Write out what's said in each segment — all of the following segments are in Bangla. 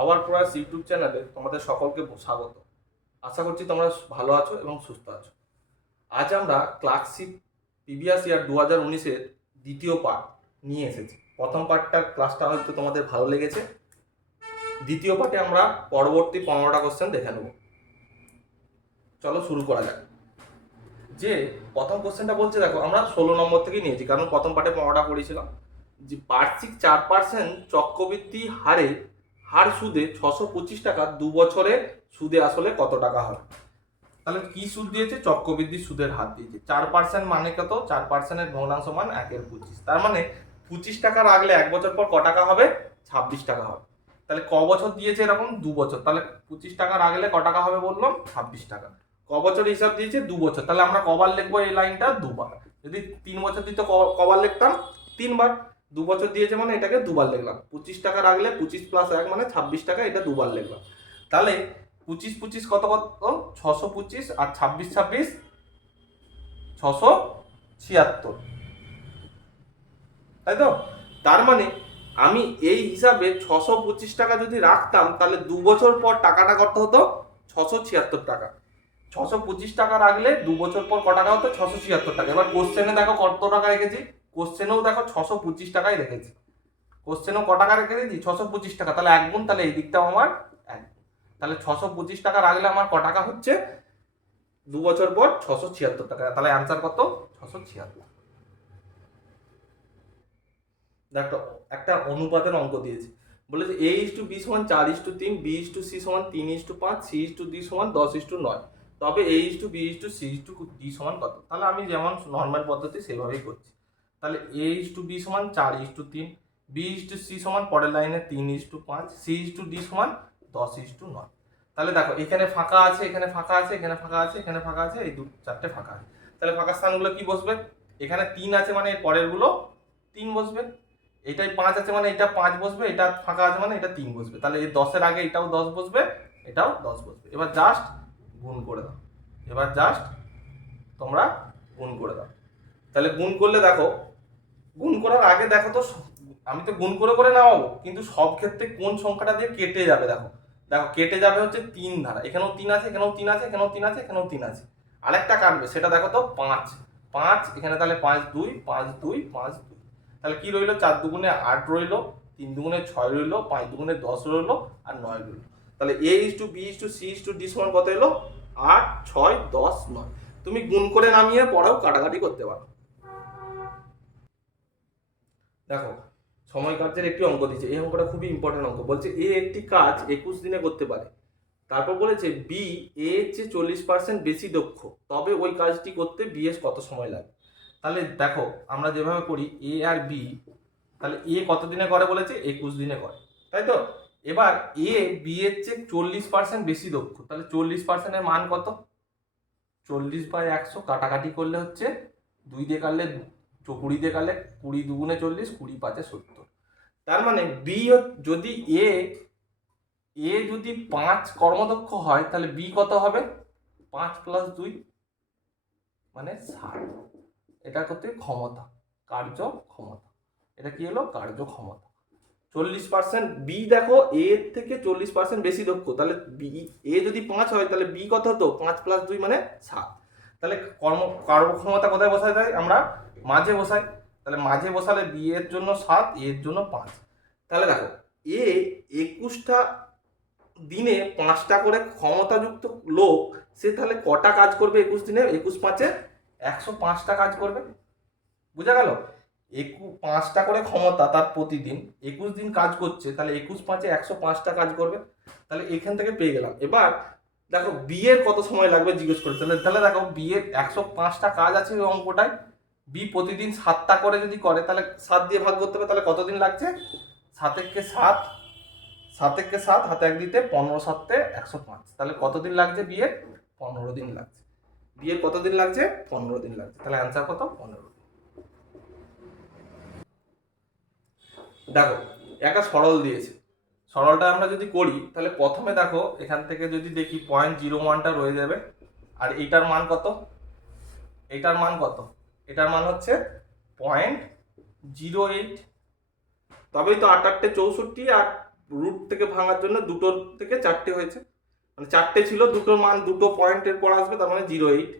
আওয়ার প্রয়াস ইউটিউব চ্যানেলে তোমাদের সকলকে স্বাগত। আশা করছি তোমরা ভালো আছো এবং সুস্থ আছো। আজ আমরা ক্লার্কশিপ প্রিভিয়াস ইয়ার 2019-এর দ্বিতীয় পার্ট নিয়ে এসেছি। প্রথম পার্টটার ক্লাসটা হয়তো তোমাদের ভালো লেগেছে। দ্বিতীয় পার্টে আমরা পরবর্তী 15টা কোশ্চেন দেখে নেব। চলো শুরু করা যাক। যে প্রথম কোশ্চেনটা বলছে, দেখো আমরা 16 নম্বর থেকেই নিয়েছি, কারণ প্রথম পার্টে 15টা পড়েছিলাম। যে বার্ষিক 4% চক্রবৃদ্ধি হার সুদে 625 টাকা 2 বছরে সুদে আসলে কত টাকা হবে? তাহলে কি সুদ দিয়েছে? চক্রবৃদ্ধি সুদের হার দিয়েছে। 4% মানে কত? 4%-এর ভগ্নাংশ মান 1/25। তার মানে 25 টাকা রাখলে 1 বছর পর ক টাকা হবে? 26 টাকা হবে। তাহলে ক বছর দিয়েছে? এরকম 2 বছর। তাহলে 25 টাকা রাখলে ক টাকা হবে বললাম? 26 টাকা। ক বছর হিসাব দিয়েছে? 2 বছর। তাহলে আমরা কবার লিখবো এই লাইনটা? দুবার। যদি 3 বছর দিত কবার লিখতাম? 3 বার। 2 বছর দিয়েছে মানে এটাকে দুবার লিখলাম। 25 টাকা রাখলে 25 + 1 মানে 26 টাকা, এটা দুবার লিখলাম। তাহলে 25 কত কত? 625 আর 26 676, তাই তো? তার মানে আমি এই হিসাবে 625 টাকা যদি রাখতাম, তাহলে 2 বছর পর টাকাটা কত হতো? 676 টাকা। 625 টাকা রাখলে 2 বছর পর ক টাকা হতো? 676 টাকা। এবার কোশ্চেনে দেখো কত টাকা রেখেছি। কোশ্চেনেও দেখো 625 টাকাই রেখেছি। কোশ্চেনেও ক টাকা রেখে দিয়েছি? 625 টাকা। তাহলে 1 গুণ, তাহলে এই দিকটাও আমার 1। তাহলে 625 টাকা রাখলে আমার ক টাকা হচ্ছে? 2 বছর পর 676 টাকা। তাহলে অ্যান্সার কত? 676। দেখো একটা অনুপাতের অঙ্ক দিয়েছে, বলেছে a:b = 4:3, b:c = 3:5, c:d = 10:9, তবে a:b c:d সমান কত? তাহলে আমি যেমন নর্মাল পদ্ধতি সেভাবেই করছি। তাহলে a:b = 4:3, b:c সমান পরের লাইনে 3:5, c:d = 10:9। তাহলে দেখো এখানে ফাঁকা আছে, এখানে ফাঁকা আছে, এখানে ফাঁকা আছে, এখানে ফাঁকা আছে, এই 2-4টে ফাঁকা আছে। তাহলে ফাঁকা স্থানগুলো কি বসবে? এখানে 3 আছে মানে এর পরের গুলো 3 বসবে। এটাই 5 আছে মানে এটা 5 বসবে, এটা ফাঁকা আছে মানে এটা 3 বসবে। তাহলে এই 10-এর আগে এটাও 10 বসবে, এটাও 10 বসবে। এবার জাস্ট গুণ করে দাও। এবার জাস্ট তোমরা গুণ করে দাও। তাহলে গুণ করলে দেখো, গুণ করার আগে দেখো তো, আমি তো গুণ করে করে নামাবো, কিন্তু সব ক্ষেত্রে কোন সংখ্যাটা দিয়ে কেটে যাবে দেখো। দেখো কেটে যাবে হচ্ছে 3 দ্বারা। এখানেও 3 আছে, এখানেও 3 আছে, এখানেও 3 আছে, এখানেও 3 আছে। আরেকটা কাটবে, সেটা দেখো তো 5 5 এখানে, তাহলে 5 2 5 2 5 2। তাহলে কি রইলো? 4 দুগুণে 8 রইলো, 3 দুগুণে 6 রইলো, 5 দুগুণে 10 রইলো, আর 9 রইলো। তাহলে a:b:c:d সমান কত এলো? 8 6 10 9। তুমি গুণ করে নামিয়ে পরেও কাটাকাটি করতে পারো। দেখো সময় কার্যের একটি অঙ্ক দিয়েছে, এই অঙ্কটা খুবই ইম্পর্টেন্ট অঙ্ক। বলছে এ একটি কাজ 21 দিনে করতে পারে। তারপর বলেছে বি এর চেয়ে 40% বেশি দক্ষ, তবে ওই কাজটি করতে বি এর কত সময় লাগে? তাহলে দেখো আমরা যেভাবে করি এ আর বি, তাহলে এ কত দিনে করে বলেছে? 21 দিনে করে, তাই তো? এবার এ বি এর চেয়ে 40% বেশি দক্ষ, তাহলে 40%-এর মান কত? 40/100, কাটাকাটি করলে হচ্ছে 2 দিয়ে কাটলে 20 দিয়ে কাটলে 20 দুগুণে 40, 20 5 70। তার মানে বি যদি এ যদি 5 কর্মদক্ষ হয়, তাহলে বি কত হবে? 5 + 2 মানে 60। এটা করতে ক্ষমতা, কার্য ক্ষমতা। এটা কি হলো? কার্য ক্ষমতা। 40% বি দেখো এ এর থেকে 40% বেশি দক্ষ, তাহলে বি এ যদি 5 হয় তাহলে বি কত হতো? 5 + 2 মানে 7। তাহলে কর্মক্ষমতা কোথায় বসাই দেয়? আমরা মাঝে বসাই। তাহলে মাঝে বসালে বি এর জন্য 7, এ এর জন্য 5। তাহলে দেখো এ 21টা দিনে 5টা করে ক্ষমতাযুক্ত লোক, সে তাহলে কটা কাজ করবে 21 দিনে? 21 5-এ 105টা কাজ করবে। বুঝা গেল? 5টা করে ক্ষমতা তার প্রতিদিন, 21 দিন কাজ করছে, তাহলে 21 5-এ 105টা কাজ করবে। তাহলে এখান থেকে পেয়ে গেলাম। এবার দেখো বি এর কত সময় লাগবে জিজ্ঞেস করে। তাহলে দেখো বি এর 105টা কাজ আছে ওই অঙ্কটায়। বি প্রতিদিন 7টা করে যদি করে, তাহলে 7 দিয়ে ভাগ করতে হবে। তাহলে কতদিন লাগছে? 7 একে 7, 7 একে 7, হাতে 1 দিতে 15 7-এ 105। তাহলে কতদিন লাগছে বি এর? 15 দিন লাগছে। বি এর কতদিন লাগছে? 15 দিন লাগছে। তাহলে অ্যান্সার কত? 15। দেখো একটা সরল দিয়েছে, সরলটা আমরা যদি করি তাহলে প্রথমে দেখো এখান থেকে যদি দেখি 0.01টা রয়ে যাবে। আর এইটার মান কত? এটার মান কত? এটার মান হচ্ছে 0.08। তবেই তো 8 8 64 আর রুট থেকে ভাঙার জন্য দুটোর থেকে চারটে হয়েছে, মানে চারটে ছিল, দুটোর মান দুটো পয়েন্টের পর আসবে, তার মানে 0.8।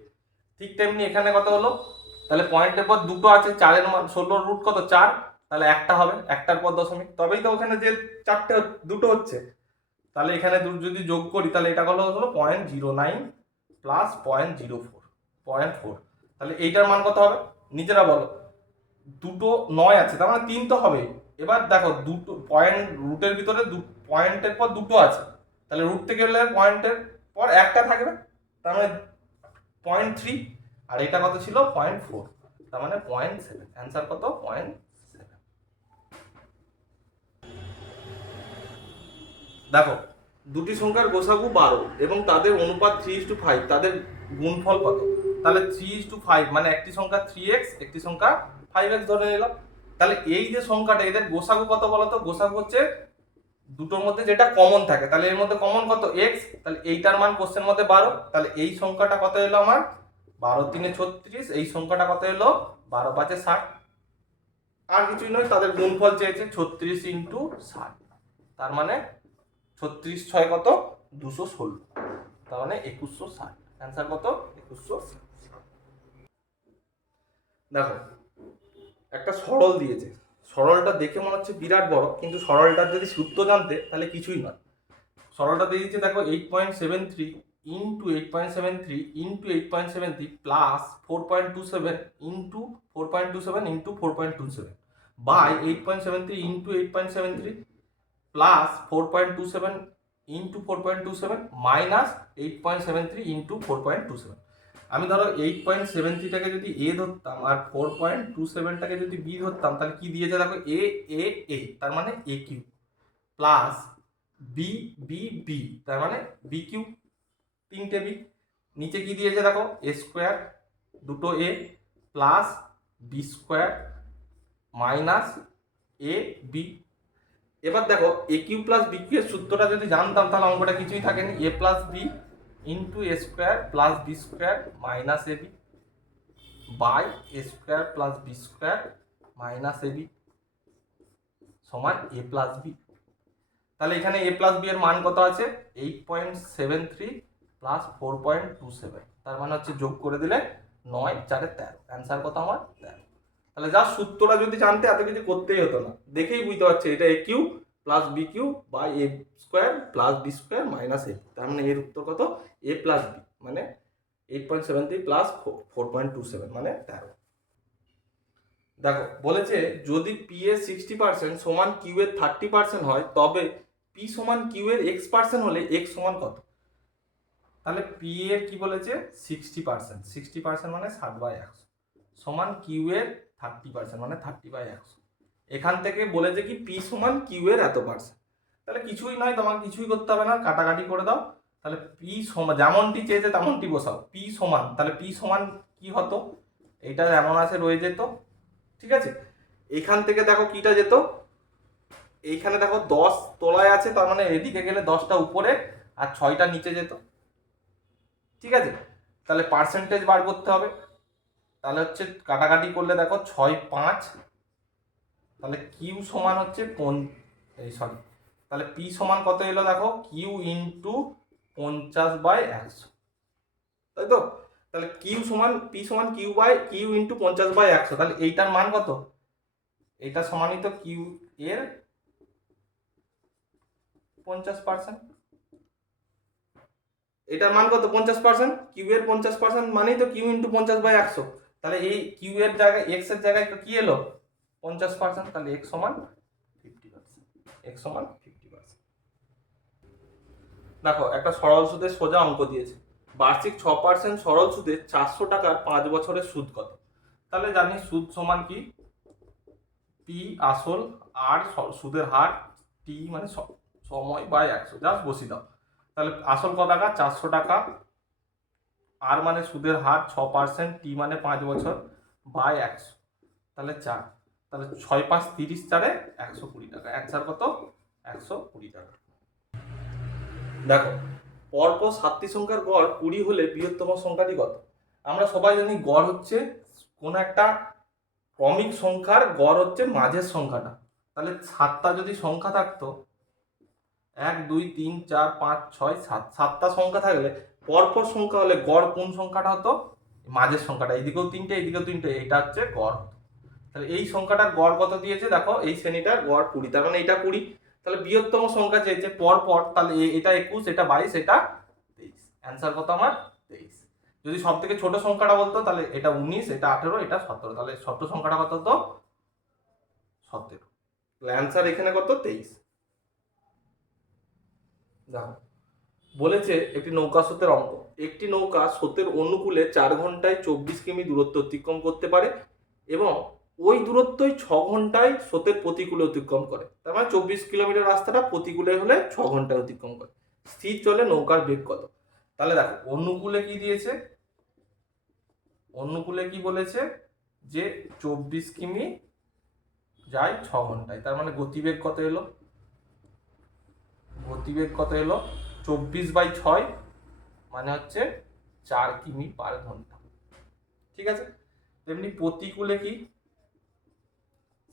ঠিক তেমনি এখানে কত হলো, তাহলে পয়েন্টের পর দুটো আছে, 4-এর মান 16 রুট কত 4, তাহলে একটা হবে, একটার পর দশমিক, তবেই তো ওখানে যে চারটে দুটো হচ্ছে। তাহলে এখানে যদি যোগ করি তাহলে এটা হলো 0.09 প্লাস 0.04, তাহলে এইটার মান কত হবে নিজেরা বলো। দুটো 9 আছে, তার মানে 3 তো হবে। এবার দেখো দুটো পয়েন্ট, রুটের ভিতরে পয়েন্টের পর দুটো আছে, তাহলে রুট থেকে গেলে পয়েন্টের পর একটা থাকবে, তার মানে 0.3, আর এটা কত ছিল 0.4, তার মানে 0.7। অ্যান্সার কত 0.7। দেখো দুটি সংখ্যার গোসাগু 12 এবং তাদের অনুপাত 3:5, তাদের গুণফল কত? তাহলে 3:5 মানে একটি সংখ্যা 3x, একটি সংখ্যা 5x ধরে নিলাম। তাহলে এই যে সংখ্যাটা, এদের গোসাগু কত বলতো? গোসাগু হচ্ছে দুটোর মধ্যে যেটা কমন থাকে, তাহলে এর মধ্যে কমন কত x, তাহলে এইটার মান কোশ্চেন মধ্যে 12, তাহলে এই সংখ্যাটা কত এলো আমার 12×3 = 36, এই সংখ্যাটা কত এলো 12×5 = 60। আর কিছুই নয়, তাদের গুণফল চেয়েছে 36 × 60, তার মানে 36×6 কত 216, তার মানে 2160। অ্যান্সার কত 2160। দেখো একটা সরল দিয়েছে, সরলটা দেখে মনে হচ্ছে বিরাট বড়, কিন্তু সরলটার যদি সূত্র জানতে তাহলে কিছুই নয়। সরলটা দিয়ে দিচ্ছে দেখো 8.73 into 8.73 into 8.73 plus 4.27 into 4.27 into 4.27 by 8.73 into 8.73 plus 4.27 into 4.27 minus 8.73 into 4.27। আমি ধরো 8.73টাকে যদি এ ধরতাম আর 4.27টাকে যদি বি ধরতাম, তাহলে কি দিয়েছে দেখো এ এ এ, তার মানে A cube, plus B B B, তার মানে বি কিউ, তিনটে বি। নিচে কি দিয়েছে দেখো এ স্কোয়ার, দুটো A, plus B square minus A B. এবার দেখো A cube plus B cube এর সূত্রটা যদি জানতাম তাহলে অঙ্কটা কিছুই থাকেনি, A plus B into A square plus B square minus A B by A square plus B square minus A B সমান এ প্লাস বি। তাহলে এখানে এ প্লাস বি এর মান কত আছে 8.73 প্লাস 4.27, তার মানে হচ্ছে যোগ করে দিলে 9 4 13। অ্যান্সার কত আমার 13। তাহলে যা সূত্রটা যদি জানতে এত কিছু করতেই হতো না, দেখেই বুঝতে পারছে এটা A cube plus B cube by A square plus B square minus A, তার মানে এর উত্তর কত এ প্লাস বি মানে 8.73 প্লাস 4.27 মানে 13। দেখো বলেছে যদি পি এর 60% সমান কিউ এর 30% হয়, তবে পি সমান কিউ এর x% হলে x সমান কত? তাহলে পি এর কি বলেছে 60%, 60% মানে 60/100 সমান কিউ এর 30% মানে 30/100। এখান থেকে বলেছে কি পি সমান কিউ এর এত পার্সেন্ট, তাহলে কিছুই নয়, তোমাকে কিছুই করতে হবে না, কাটাকাটি করে দাও। তাহলে পি সমান যেমনটি চেয়েছে তেমনটি বসাও, পি সমান, তাহলে পি সমান কি হতো, এইটা এমন আছে রয়ে যেত, ঠিক আছে। এইখান থেকে দেখো কিটা যেত, এইখানে দেখো 10 তলায় আছে, তার মানে এদিকে গেলে 10টা উপরে আর 6টা নিচে যেত, ঠিক আছে। তাহলে পার্সেন্টেজ বার করতে হবে, তাহলে হচ্ছে কাটাকাটি করলে দেখো 6 5, তাহলে কিউ সমান হচ্ছে সরি, তাহলে পি সমান কত এলো দেখো কিউ ইন্টু 50/100, তাই তো। তাহলে কিউ সমান পি সমান কিউ ইন্টু 50/100, তাহলে এইটার মান কত, এটা সমানই তো কিউ এর 50%, এটার মান কত 50%, কিউ এর 50% মানেই তো কিউ ইন্টু 50/100, তাহলে এই কিউ এর জায়গায় এক্স এর জায়গায় কি এলো 50%, তাহলে এক্স সমান 50%, এক্স সমান 50%। দেখো একটা সরল সুদের সোজা অঙ্ক দিয়েছে, বার্ষিক 6% সরল সুদে 400 টাকার 5 বছরের সুদ কত? তাহলে জানি সুদ সমান কি পি আসল আর সুদের হার টি মানে সময় বাই 100, জাস্ট বসিয়ে দাও। তাহলে আসল কত টাকা 400 টাকা, আর মানে সুদের হার 6%, টি মানে 5 বছর বাই 100, তাহলে 4, তাহলে 6 5 30, 4 120 টাকা। অ্যান্সার কত 120 টাকা। দেখো পরপর 7টি সংখ্যার গড় 20 হলে বৃহত্তম সংখ্যাটি কত? আমরা সবাই জানি গড় হচ্ছে কোন একটা ক্রমিক সংখ্যার গড় হচ্ছে মাঝের সংখ্যাটা, তাহলে 7টা যদি সংখ্যা থাকতো 1 2 3 4 5 6 7, 7টা সংখ্যা থাকলে পরপর সংখ্যা হলে গড় কোন সংখ্যাটা হতো? মাঝের সংখ্যাটা, এইদিকেও 3টে এইদিকেও 3টে, এইটা হচ্ছে গড়। তাহলে এই সংখ্যাটার গড় কত দিয়েছে দেখো, এই শ্রেণীটার গড় 20, তার মানে এটা 20। তাহলে বৃহত্তম সংখ্যা চেয়েছে পর পর, তাহলে এটা 21, এটা 22, এটা 23। অ্যান্সার কত আমার? 23। যদি সব থেকে ছোট সংখ্যাটা বলতো তাহলে এটা 19, এটা 18, এটা 17, তাহলে ছোট সংখ্যাটা কত হতো? 17। তাহলে অ্যান্সার এখানে কত? 23। দেখো বলেছে একটি নৌকা স্রোতের অঙ্ক। একটি নৌকা স্রোতের অনুকূলে 4 ঘন্টায় 24 কিমি দূরত্ব অতিক্রম করতে পারে এবং ওই দূরত্বই 6 ঘন্টায় স্রোতের প্রতিকূলে অতিক্রম করে। তার মানে 24 কিলোমিটার রাস্তাটা প্রতিকূলে হলে 6 ঘন্টায় অতিক্রম করে। স্থির জলে নৌকার বেগ কত? তাহলে দেখো অনুকূলে কি দিয়েছে, অনুকূলে কি বলেছে যে 24 কিমি যায় 6 ঘন্টায়, তার মানে গতিবেগ কত এলো? গতিবেগ কত এলো? 24/6 মানে হচ্ছে 4 কিমি পার ঘন্টা। ঠিক আছে, তেমনি প্রতিকূলে কি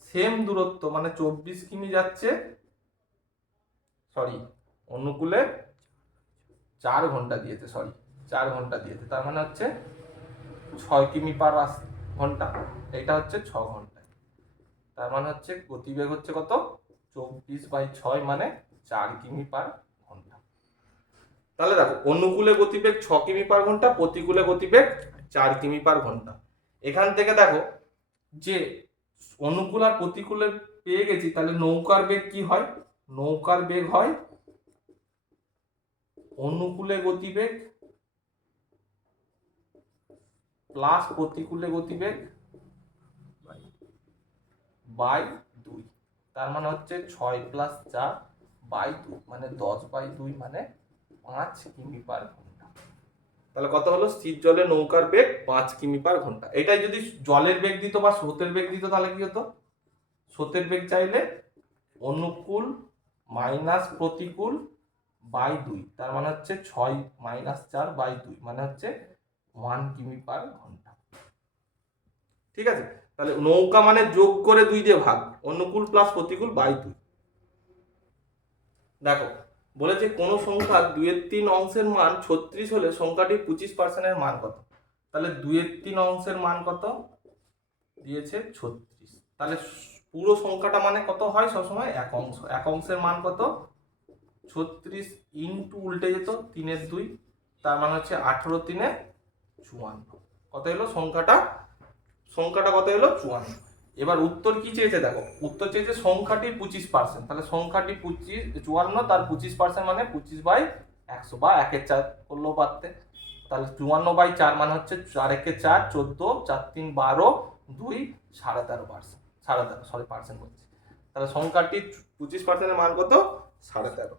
সেম দূরত্ব, মানে 24 কিমি যাচ্ছে, সরি অনুকূলে 4 ঘন্টা দিয়েছে, সরি 4 ঘন্টা দিয়েছে, তার মানে হচ্ছে 6 কিমি পার ঘন্টা, এটা হচ্ছে 6 ঘন্টায়। তার মানে হচ্ছে গতিবেগ হচ্ছে কত? 24/6 মানে 4 কিমি পার ঘন্টা। তাহলে দেখো অনুকূলে গতিবেগ 6 কিমি পার ঘন্টা, প্রতিকূলে গতিবেগ 4 কিমি পার ঘন্টা। এখান থেকে দেখো যে অনুকূল আর প্রতিকূলে পেয়ে গেছি, তাহলে নৌকার বেগ কি হয়? নৌকার বেগ হয় অনুকূলে গতিবেগ প্লাস প্রতিকূলে গতিবেগ বাই 2। তার মানে হচ্ছে 6 + 4 বাই 2 মানে 10/2 মানে 5 কিমি পার ঘন্টা। তাহলে কত হলো? স্থির জলে নৌকার বেগ 5 কিমি পার ঘন্টা। এটাই যদি জলের বেগ দিত বা স্রোতের বেগ দিত তাহলে কি হতো? স্রোতের বেগ চাইলে অনুকূল মাইনাস প্রতিকূল বাই 2, তার মানে হচ্ছে 6 - 4 বাই 2 মানে হচ্ছে 1 কিমি পার ঘন্টা। ঠিক আছে, তাহলে নৌকা মানে যোগ করে 2 দিয়ে ভাগ, অনুকূল প্লাস প্রতিকূল বাই 2। দেখো বলেছে কোন সংখ্যা 2/3 অংশের মান 36 হলে সংখ্যাটির 25% মান কত? তাহলে 2/3 অংশের মান কত দিয়েছে? 36। তাহলে পুরো সংখ্যাটা মানে কত হয়? সবসময় এক অংশ, এক অংশের মান কত? 36 ইন্টু উল্টে যেত 3/2, তার মানে হচ্ছে 18 × 3 = 54। কত এলো সংখ্যাটা? সংখ্যাটা কত এলো? 54। এবার উত্তর কি চেয়েছে দেখো, উত্তর চেয়েছে সংখ্যাটির 25%, তাহলে সংখ্যাটি 54, তার 25% মানে 25/100 বা 1/4 করলেও পারতে। তাহলে 54/4 মানে হচ্ছে 4 × 4 14, 4 × 3 12, 2 13.5%, 13.5 সরি পার্সেন্ট বলছি। তাহলে সংখ্যাটির 25% মান কত? 13.5।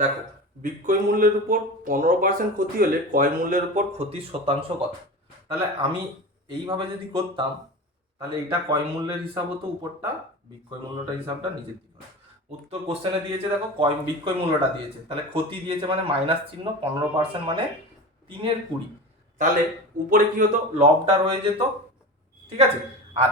দেখো বিক্রয় মূল্যের উপর 15% ক্ষতি হলে ক্রয় মূল্যের উপর ক্ষতির শতাংশ কত? তাহলে আমি এইভাবে যদি করতাম তাহলে এটা ক্রয় মূল্যের হিসাব হতো উপরটা, বিক্রয় মূল্যটা হিসাবটা নিচের দিকে। উত্তর কোশ্চেনে দিয়েছে দেখো বিক্রয় মূল্যটা দিয়েছে, তাহলে ক্ষতি দিয়েছে মানে মাইনাস চিহ্ন, 15% মানে 3/20। তাহলে উপরে কি হতো? লবটা রয়ে যেত, ঠিক আছে, আর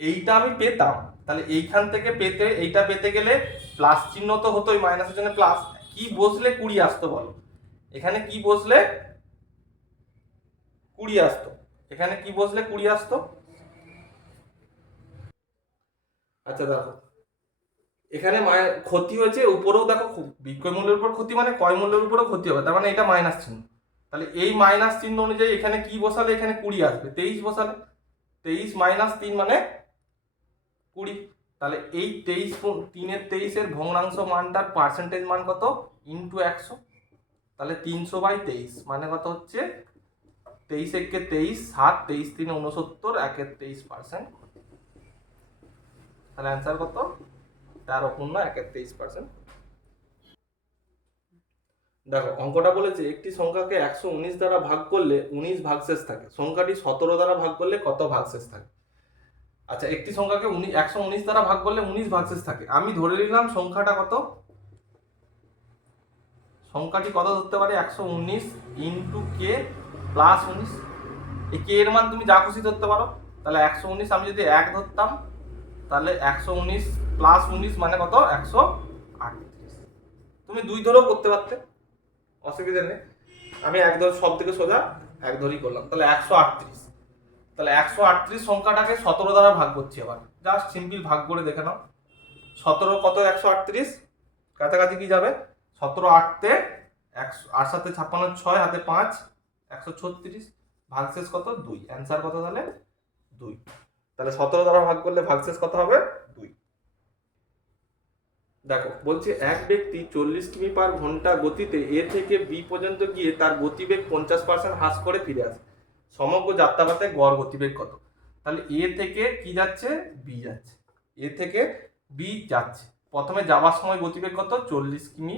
এইটা আমি পেতাম, তাহলে এইখান থেকে পেতে এইটা পেতে গেলে প্লাস চিহ্ন তো হতোই, মাইনাসের জন্য প্লাস, কি বসলে 20 আসতো বলো? এখানে কি বসলে 20 আসতো? এখানে কি বসলে 20 আসতো? আচ্ছা দেখো এখানে ক্ষতি হয়েছে, উপরেও দেখো বিক্রয় মূল্যের উপর ক্ষতি মানে ক্রয় মূল্যের উপরও ক্ষতি হবে, তার মানে এটা মাইনাস চিহ্ন। তাহলে এই মাইনাস চিহ্ন অনুযায়ী এখানে কি বসালে? এখানে 20 আসবে, 23 বসালে 23 - 3 মানে 20। তাহলে এই 3/23 এর ভগ্নাংশ মানটার পার্সেন্টেজ মান কত? ইন্টু 100। তাহলে 300/23 মানে কত হচ্ছে? 23 × 23 7, 23 × 3 69, 1/23%। তাহলে অ্যান্সার কত? 13.1/23%। দেখো অঙ্কটা বলেছে একটি সংখ্যাকে 119 দ্বারা ভাগ করলে 19 ভাগশেষ থাকে, সংখ্যাটি 17 দ্বারা ভাগ করলে কত ভাগশেষ থাকে? আচ্ছা একটি সংখ্যাকে 119 দ্বারা ভাগ করলে 19 ভাগশেষ থাকে, আমি ধরে নিলাম সংখ্যাটা কত? সংখ্যাটি কত ধরতে পারি? 119 ইন্টু কে প্লাস 19। এই কে এর মান তুমি যা খুশি ধরতে পারো। তাহলে 119 আমি যদি 1 ধরতাম, তাহলে 119 প্লাস 19 মানে কত? 120। তুমি 2 ধরেও করতে পারতে, অসুবিধা নেই। আমি এক ধর সব থেকে সোজা এক ধরেই করলাম। তাহলে 138, তাহলে 138 সংখ্যাটাকে 17 দ্বারা ভাগ করছি। আবার জাস্ট সিম্পল ভাগ করে দেখে নাও। 17 কত 138, কাছাকাছি কি যাবে? 17 8 8 7 56 6 হাতে 5 136, ভাগশেষ কত 2, অ্যান্সার কত তাহলে 2। তাহলে 17 দ্বারা ভাগ করলে ভাগশেষ কত হবে 2। দেখো বলছে এক ব্যক্তি 40 কিমি পার ঘন্টা গতিতে এ থেকে বি পর্যন্ত গিয়ে তার গতিবেগ 50% হ্রাস করে ফিরে আসে, সমগ্র যাত্রাপথে গড় গতিবেগ কত? তাহলে এ থেকে কি যাচ্ছে? বি যাচ্ছে। এ থেকে বি যাচ্ছে, প্রথমে যাওয়ার সময় গতিবেগ কত? 40 কিমি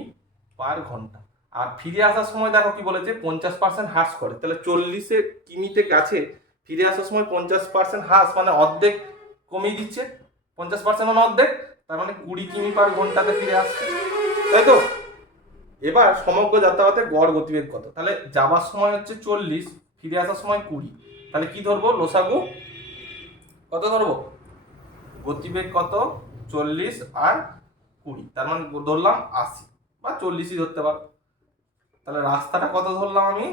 পার ঘন্টা। আর ফিরে আসার সময় দেখো কি বলেছে? 50% হ্রাস করে। তাহলে 40 কিমিতে গেছে, ফিরে আসার সময় 50% হ্রাস মানে অর্ধেক কমিয়ে দিচ্ছে। 50% মানে অর্ধেক, তার মানে 20 কিমি পার ঘন্টাতে ফিরে আসছে, তাই তো? এবার সমগ্র যাত্রাপথে গড় গতিবেগ কত? তাহলে যাওয়ার সময় হচ্ছে 40, ফিরে আসার সময় 20, তাহলে কি ধরবো? লসাগু কত ধরবো? গতিবেগ কত? 40 আর 20, তার মানে ধরলাম 80 বা 40ই ধরতে পারো। তাহলে রাস্তাটা কত ধরলাম আমি?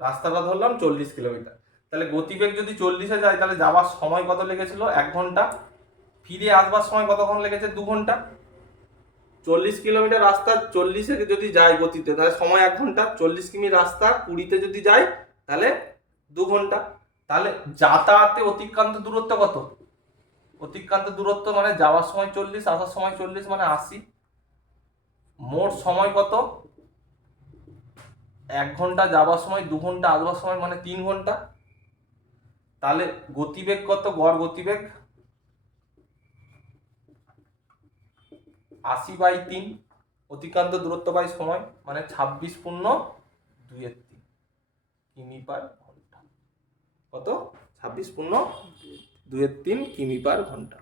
রাস্তাটা ধরলাম 40 কিলোমিটার। তাহলে গতিবেগ যদি 40-এ যায়, তাহলে যাওয়ার সময় কত লেগেছিল? 1 ঘন্টা। ফিরে আসবার সময় কতক্ষণ লেগেছে? 2 ঘন্টা। 40 কিলোমিটার রাস্তা 40-এ যদি যায় গতিতে, তাহলে সময় 1 ঘন্টা। 40 কিমি রাস্তা 20-তে যদি যায়, তাহলে 2 ঘন্টা। তাহলে যাতায়াতে অতিক্রান্ত দূরত্ব কত? অতিক্রান্ত দূরত্ব মানে যাওয়ার সময় 40, আসার সময় 40 মানে 80। মোট সময় কত? 1 ঘন্টা যাওয়ার সময়, 2 ঘন্টা আসবার সময় মানে 3 ঘন্টা। তাহলে গতিবেগ কত? গড় গতিবেগ 80/3, অতিক্রান্ত দূরত্ব বাই সময় মানে 26.2 কিমি পার ঘন্টা। কত? 26.2 কিমি পার ঘন্টা।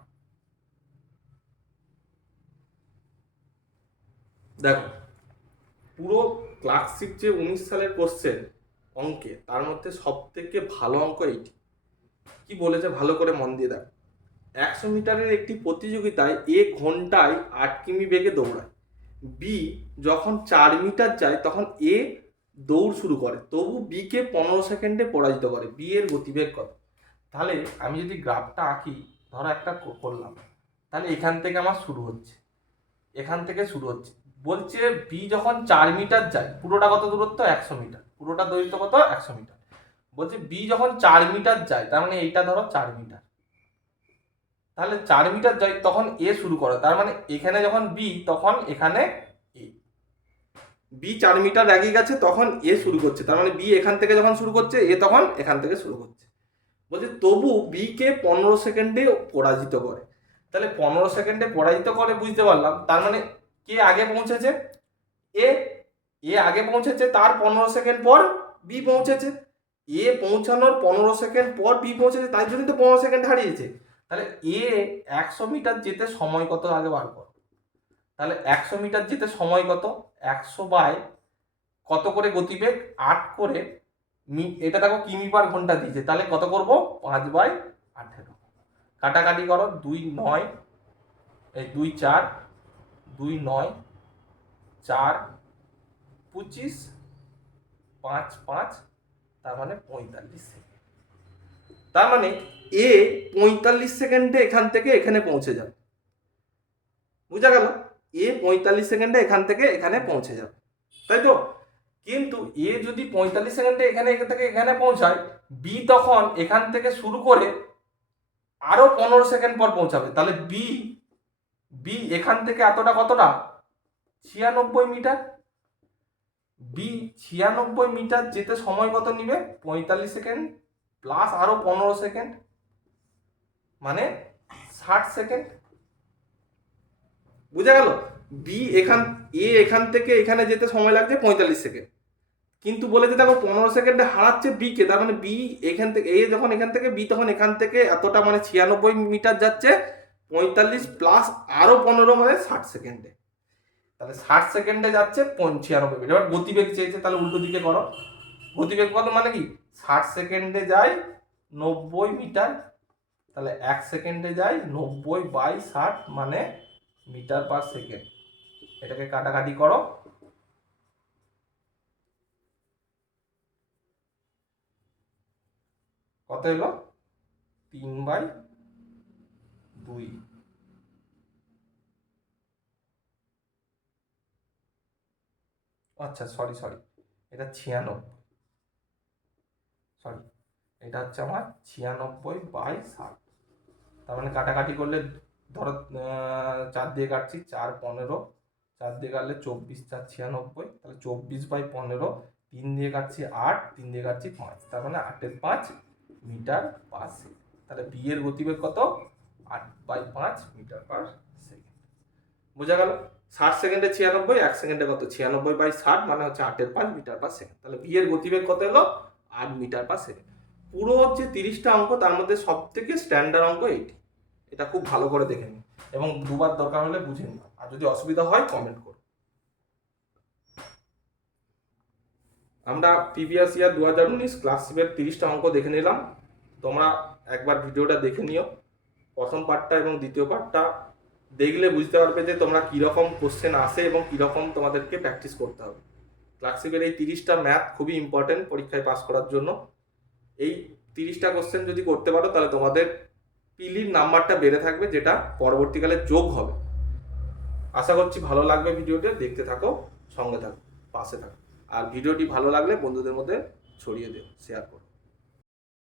দেখো পুরো ক্লার্কশিপ যে 19 সালের কোশ্চেন অঙ্কে, তার মধ্যে সব থেকে ভালো অঙ্ক এইটি। কি বলেছে ভালো করে মন দিয়ে দেখো। 100 মিটারের একটি প্রতিযোগিতায় এ ঘন্টায় 8 কিমি বেগে দৌড়ায়। বি যখন 4 মিটার যায় তখন এ দৌড় শুরু করে, তবু বি কে 15 সেকেন্ডে পরাজিত করে। বি এর গতিবেগ কত? তাহলে আমি যদি গ্রাফটা আঁকি, ধরো একটা করলাম, তাহলে এখান থেকে আমার শুরু হচ্ছে, এখান থেকে শুরু হচ্ছে। বলছে বি যখন 4 মিটার যায়, পুরোটা কত দূরত্ব? 100 মিটার, পুরোটা দৈর্ঘ্য কত? 100 মিটার। বলছে বি যখন 4 মিটার যায়, তার মানে এইটা ধরো 4 মিটার, তাহলে 4 মিটার যায় তখন এ শুরু করে, তার মানে এখানে যখন বি তখন এখানে এ। বি 4 মিটার এগিয়ে গেছে, তখন এ শুরু করছে, তার মানে বি এখান থেকে যখন শুরু করছে, এ তখন এখান থেকে শুরু করছে। বলছে তবু বি কে 15 সেকেন্ডে পরাজিত করে। তাহলে 15 সেকেন্ডে পরাজিত করে বুঝতে পারলাম, তার মানে কে আগে পৌঁছেছে? এ। এ আগে পৌঁছেছে, তার 15 সেকেন্ড পর বি পৌঁছেছে। এ পৌঁছানোর 15 সেকেন্ড পর বি পৌঁছেছে, তাই জন্যই তো 15 সেকেন্ড হারিয়েছে। তাহলে এ 100 মিটার যেতে সময় কত আগে বার কর। তাহলে 100 মিটার যেতে সময় কত? 100 বাই কত করে গতিবেগ? 8 করে, এটা দেখো কিমি পার ঘন্টা দিয়েছে, তাহলে কত করব? 5/18। কাটাকাটি করো, 2 9, এই 2 4, 2 9, 4 25, 5 5, তার মানে 45 সেকেন্ড। তার মানে এ 45 সেকেন্ডে এখান থেকে এখানে পৌঁছে যাবে। বুঝা গেল? এ 45 সেকেন্ডে এখান থেকে এখানে পৌঁছে যাবে, তাই তো? কিন্তু এ যদি 45 সেকেন্ডে এখানে থেকে এখানে পৌঁছায়, বি তখন এখান থেকে শুরু করে আরো 15 সেকেন্ড পর পৌঁছাবে। তাহলে বি বি এখান থেকে এতটা কতটা? 96 মিটার। বি 96 মিটার যেতে সময় কত নিবে? 45 সেকেন্ড প্লাস আরো 15 সেকেন্ড, মানে 60 সেকেন্ড। বুঝা গেল? বি এখান থেকে এখানে যেতে সময় লাগছে 45 সেকেন্ড, কিন্তু বলেছে দেখো 15 সেকেন্ডে হারাচ্ছে বি কে, তার মানে বি এখান থেকে এ যখন এখান থেকে, বি তখন এখান থেকে এতটা মানে 96 মিটার যাচ্ছে, 45 প্লাস আরো 15 মানে 60 সেকেন্ডে। তাহলে 60 সেকেন্ডে যাচ্ছে 96 মিটার। এবার গতিবেগ চেয়েছে, তাহলে উল্টো দিকে করো। গতিবেগ কত মানে কি? 60 সেকেন্ডে যায় 90 মিটার, তাহলে 1 সেকেন্ডে যায় 90/60 মানে মিটার পার সেকেন্ড। এটাকে কাটাকাটি করো। কত এলো? 3/2। আচ্ছা সরি, এটা 96, সরি, এটা হচ্ছে আমার 96/60। তার মানে কাটাকাটি করলে ধরো 4 দিয়ে কাটছি, 4 15, 4 দিয়ে কাটলে 24, 4 96, তাহলে 24/15, 3 দিয়ে কাটছি 8, 3 দিয়ে কাটছি 5, তার মানে 8/5 মিটার পার সেকেন্ড। তাহলে বি এর গতিবেগ কত? 8/5 মিটার পার সেকেন্ড। বোঝা গেল? 60 সেকেন্ডে 96, 1 সেকেন্ডে কত? 96/60 মানে হচ্ছে 8/5 মিটার পার সেকেন্ড। তাহলে বি এর গতিবেগ কত এলো? 8 মিটার পার সেকেন্ড। পুরো হচ্ছে 30টা অঙ্ক, তার মধ্যে সব থেকে স্ট্যান্ডার্ড অঙ্ক এইটি। এটা খুব ভালো করে দেখে নিন এবং দুবার দরকার হলে বুঝে নিন, আর যদি অসুবিধা হয় কমেন্ট করুন। আমরা প্রিভিয়াস ইয়ার 2019 ক্লাস 7 30টা অঙ্ক দেখে নিলাম। তোমরা একবার ভিডিওটা দেখে নিও, প্রথম পার্টটা এবং দ্বিতীয় পার্টটা দেখলে বুঝতে পারবে যে তোমরা কীরকম কোশ্চেন আসে এবং কীরকম তোমাদেরকে প্র্যাকটিস করতে হবে। ক্লাস 7 এই 30টা ম্যাথ খুবই ইম্পর্টেন্ট পরীক্ষায় পাস করার জন্য। এই 30টা কোশ্চেন যদি করতে পারো তাহলে তোমাদের পিলির নাম্বারটা বেড়ে থাকবে, যেটা পরবর্তীকালে যোগ হবে। আশা করছি ভালো লাগবে ভিডিওটা, দেখতে থাকো, সঙ্গে থাকো, পাশে থাকো। আর ভিডিওটি ভালো লাগলে বন্ধুদের মধ্যে ছড়িয়ে দিও, শেয়ার করো।